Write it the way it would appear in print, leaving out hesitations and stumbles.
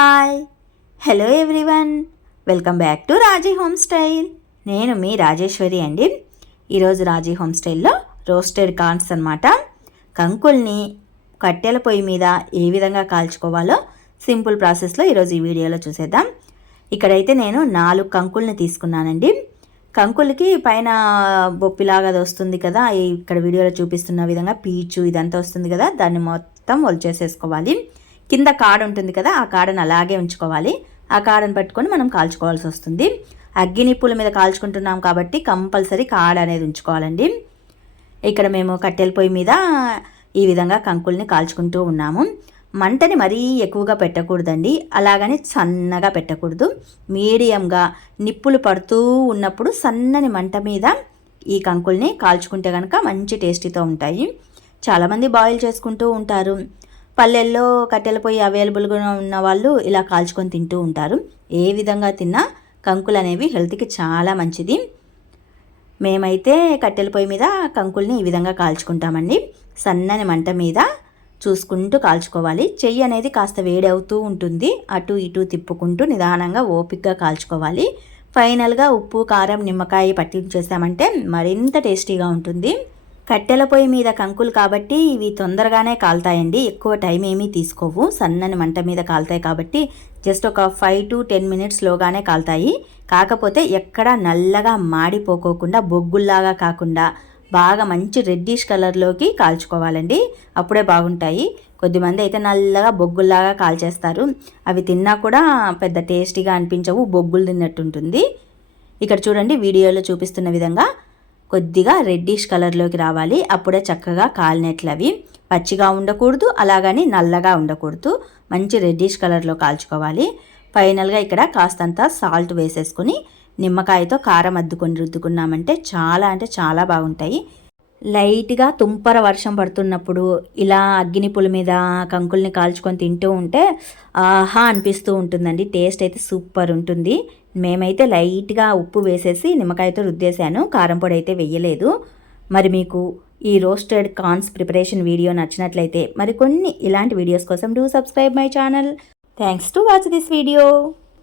Hi hello everyone, welcome back to Raji home style. నేను మీ రాజేశ్వరి అండి. ఈరోజు రాజీ హోమ్ స్టైల్లో రోస్టెడ్ కార్న్స్ అన్నమాట. కంకుల్ని కట్టెల పొయ్యి మీద ఏ విధంగా కాల్చుకోవాలో సింపుల్ ప్రాసెస్లో ఈరోజు ఈ వీడియోలో చూసేద్దాం. ఇక్కడైతే నేను 4 కంకుల్ని తీసుకున్నానండి. కంకులకి పైన బొప్పిలాగా వస్తుంది కదా, ఇక్కడ వీడియోలో చూపిస్తున్న విధంగా పీచు ఇదంతా వస్తుంది కదా, దాన్ని మొత్తం ఒలిచేసేసుకోవాలి. కింద కాడ ఉంటుంది కదా, ఆ కాడను అలాగే ఉంచుకోవాలి. ఆ కాడను పట్టుకొని మనం కాల్చుకోవాల్సి వస్తుంది. అగ్గి నిప్పుల మీద కాల్చుకుంటున్నాం కాబట్టి కంపల్సరీ కాడ అనేది ఉంచుకోవాలండి. ఇక్కడ మేము కట్టెల పొయ్యి మీద ఈ విధంగా కంకుల్ని కాల్చుకుంటూ ఉన్నాము. మంటని మరీ ఎక్కువగా పెట్టకూడదండి, అలాగని సన్నగా పెట్టకూడదు. మీడియంగా నిప్పులు పడుతూ ఉన్నప్పుడు సన్నని మంట మీద ఈ కంకుల్ని కాల్చుకుంటే కనుక మంచి టేస్టీతో ఉంటాయి. చాలామంది బాయిల్ చేసుకుంటూ ఉంటారు. పల్లెల్లో కట్టెల పొయ్యి అవైలబుల్గా ఉన్న వాళ్ళు ఇలా కాల్చుకొని తింటూ ఉంటారు. ఏ విధంగా తిన్నా కంకులు అనేవి హెల్త్కి చాలా మంచిది. మేమైతే కట్టెల పొయ్యి మీద కంకుల్ని ఈ విధంగా కాల్చుకుంటామండి. సన్నని మంట మీద చూసుకుంటూ కాల్చుకోవాలి. చెయ్యి అనేది కాస్త వేడవుతూ ఉంటుంది, అటు ఇటు తిప్పుకుంటూ నిదానంగా ఓపికగా కాల్చుకోవాలి. ఫైనల్గా ఉప్పు కారం నిమ్మకాయ పట్టించేసామంటే మరింత టేస్టీగా ఉంటుంది. కట్టెల పొయ్యి మీద కంకులు కాబట్టి ఇవి తొందరగానే కాలుతాయండి, ఎక్కువ టైం ఏమీ తీసుకోవు. సన్నని మంట మీద కాలుతాయి కాబట్టి జస్ట్ ఒక 5 to 10 మినిట్స్లోగానే కాలుతాయి. కాకపోతే ఎక్కడా నల్లగా మాడిపోకోకుండా బొగ్గుల్లాగా కాకుండా బాగా మంచి రెడ్డిష్ కలర్లోకి కాల్చుకోవాలండి, అప్పుడే బాగుంటాయి. కొద్దిమంది అయితే నల్లగా బొగ్గుల్లాగా కాల్చేస్తారు, అవి తిన్నా కూడా పెద్ద టేస్టీగా అనిపించవు, బొగ్గులు తిన్నట్టుంటుంది. ఇక్కడ చూడండి, వీడియోలో చూపిస్తున్న విధంగా కొద్దిగా రెడ్డిష్ కలర్లోకి రావాలి, అప్పుడే చక్కగా కాలినట్లు. అవి పచ్చిగా ఉండకూడదు, అలాగని నల్లగా ఉండకూడదు, మంచి రెడ్డిష్ కలర్లో కాల్చుకోవాలి. ఫైనల్గా ఇక్కడ కాస్తంత సాల్ట్ వేసేసుకొని నిమ్మకాయతో కారం అద్దుకొని రుద్దుకున్నామంటే చాలా అంటే చాలా బాగుంటాయి. లైట్గా తుంపర వర్షం పడుతున్నప్పుడు ఇలా అగ్గినిప్పుల మీద కంకుల్ని కాల్చుకొని తింటూ ఉంటే ఆహా అనిపిస్తూ ఉంటుందండి. టేస్ట్ అయితే సూపర్ ఉంటుంది. మేమైతే లైట్గా ఉప్పు వేసేసి నిమ్మకాయతో రుద్దేశాను, కారం పొడి అయితే వెయ్యలేదు. మరి మీకు ఈ రోస్టెడ్ కార్న్స్ ప్రిపరేషన్ వీడియో నచ్చినట్లయితే మరికొన్ని ఇలాంటి వీడియోస్ కోసం do subscribe my channel. Thanks to watch this video.